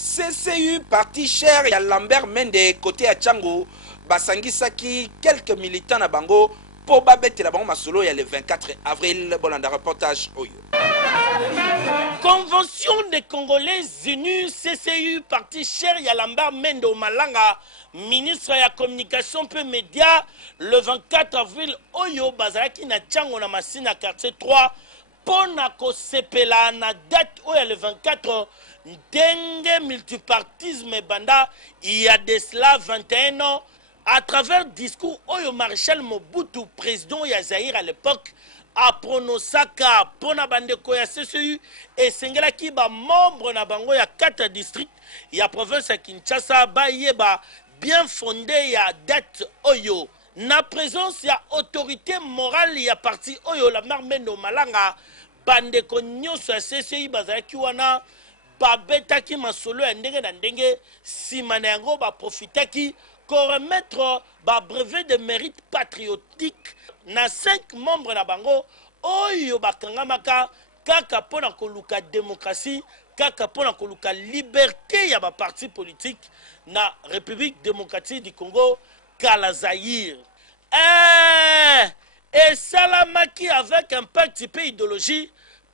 CCU parti cher ya Lambert Mende côté à Tchango basangisaki quelques militants na bango pour babetela bango masolo ya le 24 avril. Bolanda reportage oyo. Convention des Congolais unis, CCU, parti cher, Yalamba Mendo Malanga, ministre de la communication peu média, le 24 avril, Oyo Bazaraki na Tchango na Massina quartier 3, Ponako Sepela na date Oyo le 24, Dengue multipartisme banda, il y a de cela 21 ans, à travers discours Oyo Maréchal Mobutu, président Yazaïr à l'époque, a pronosaka pona bandeko ya CCU et sengela ki ba membre na bango ya 4 districts ya province ya Kinshasa ba yeba bien fondé ya date oyo na présence ya autorité morale ya parti oyo la Mendo Malanga bandeko nyonso ya CCU bazalaki wana babetaki masolo ya ndenge na ndenge sima na yango ba profitaki ko remettre ba brevet de mérite patriotique na 5 membres na bango oyo bakangamaka kaka pona koluka démocratie kaka pona koluka liberté ya ba parti politique na République démocratique du Congo kala Zaïre. Et salamaki avec un petit peu idéologie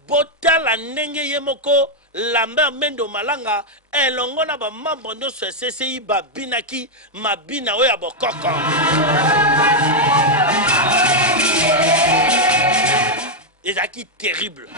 botala ndenge yemoko Lambert Mendo Malanga elongo na ba membre no CCI babinaki mabina oya bokoko. Les acquis terribles.